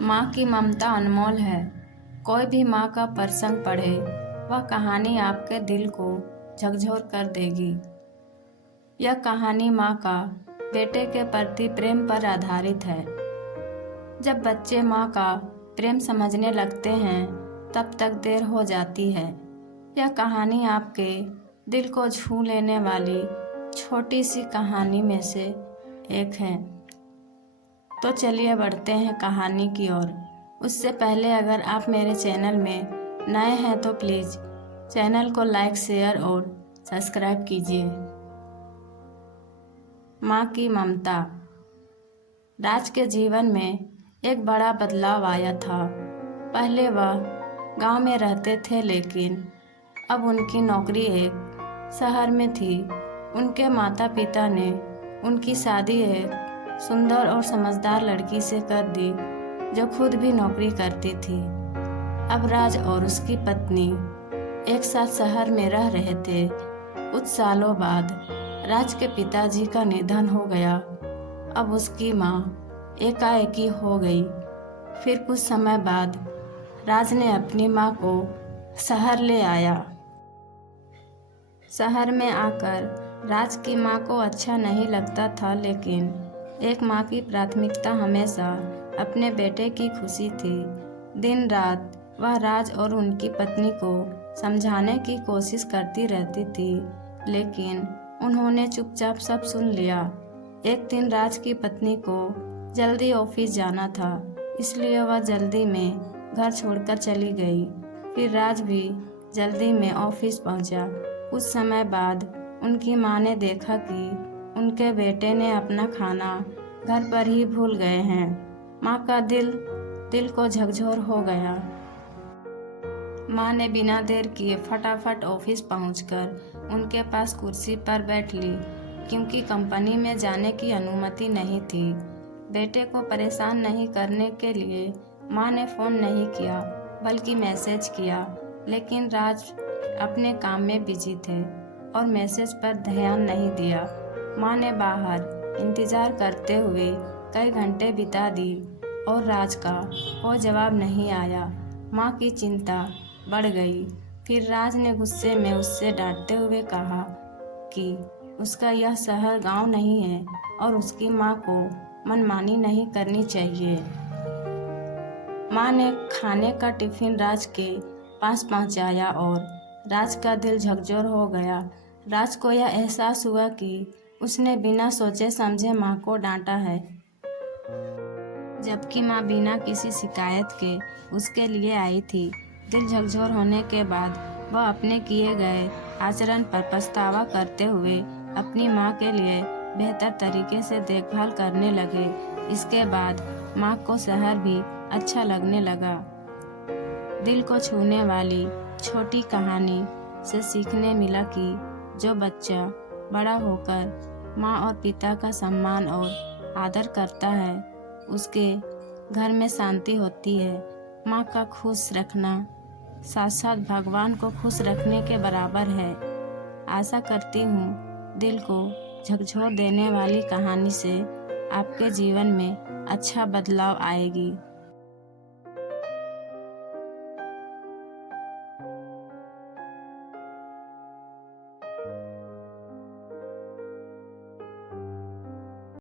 माँ की ममता अनमोल है। कोई भी माँ का प्रसंग पढ़े वह कहानी आपके दिल को झकझोर कर देगी। यह कहानी माँ का बेटे के प्रति प्रेम पर आधारित है। जब बच्चे माँ का प्रेम समझने लगते हैं तब तक देर हो जाती है। यह कहानी आपके दिल को छू लेने वाली छोटी सी कहानी में से एक है। तो चलिए बढ़ते हैं कहानी की ओर। उससे पहले अगर आप मेरे चैनल में नए हैं तो प्लीज़ चैनल को लाइक, शेयर और सब्सक्राइब कीजिए। माँ की ममता। राज के जीवन में एक बड़ा बदलाव आया था। पहले वह गांव में रहते थे, लेकिन अब उनकी नौकरी एक शहर में थी। उनके माता पिता ने उनकी शादी एक सुंदर और समझदार लड़की से कर दी जो खुद भी नौकरी करती थी। अब राज और उसकी पत्नी एक साथ शहर में रह रहे थे। कुछ सालों बाद राज के पिताजी का निधन हो गया। अब उसकी माँ एकाएकी हो गई। फिर कुछ समय बाद राज ने अपनी माँ को शहर ले आया। शहर में आकर राज की माँ को अच्छा नहीं लगता था, लेकिन एक माँ की प्राथमिकता हमेशा अपने बेटे की खुशी थी। दिन रात वह राज और उनकी पत्नी को समझाने की कोशिश करती रहती थी, लेकिन उन्होंने चुपचाप सब सुन लिया। एक दिन राज की पत्नी को जल्दी ऑफिस जाना था, इसलिए वह जल्दी में घर छोड़कर चली गई। फिर राज भी जल्दी में ऑफिस पहुंचा। कुछ समय बाद उनकी माँ ने देखा कि उनके बेटे ने अपना खाना घर पर ही भूल गए हैं। माँ का दिल को झकझोर हो गया। माँ ने बिना देर किए फटाफट ऑफिस पहुंचकर उनके पास कुर्सी पर बैठ ली, क्योंकि कंपनी में जाने की अनुमति नहीं थी। बेटे को परेशान नहीं करने के लिए माँ ने फ़ोन नहीं किया, बल्कि मैसेज किया, लेकिन राज अपने काम में बिजी थे और मैसेज पर ध्यान नहीं दिया। माँ ने बाहर इंतज़ार करते हुए कई घंटे बिता दी और राज का कोई जवाब नहीं आया। माँ की चिंता बढ़ गई। फिर राज ने गुस्से में उससे डांटते हुए कहा कि उसका यह शहर गांव नहीं है और उसकी माँ को मनमानी नहीं करनी चाहिए। माँ ने खाने का टिफिन राज के पास पहुँचाया और राज का दिल झकझोर हो गया। राज को यह एहसास हुआ कि उसने बिना सोचे समझे माँ को डांटा है, जबकि माँ बिना किसी शिकायत के उसके लिए आई थी। दिल झकझोर होने के बाद वह अपने किए गए आचरण पर पछतावा करते हुए अपनी माँ के लिए बेहतर तरीके से देखभाल करने लगे। इसके बाद माँ को शहर भी अच्छा लगने लगा। दिल को छूने वाली छोटी कहानी से सीखने मिला कि जो बच्चा बड़ा होकर माँ और पिता का सम्मान और आदर करता है, उसके घर में शांति होती है। माँ का खुश रखना साक्षात भगवान को खुश रखने के बराबर है। आशा करती हूँ दिल को झकझोर देने वाली कहानी से आपके जीवन में अच्छा बदलाव आएगी।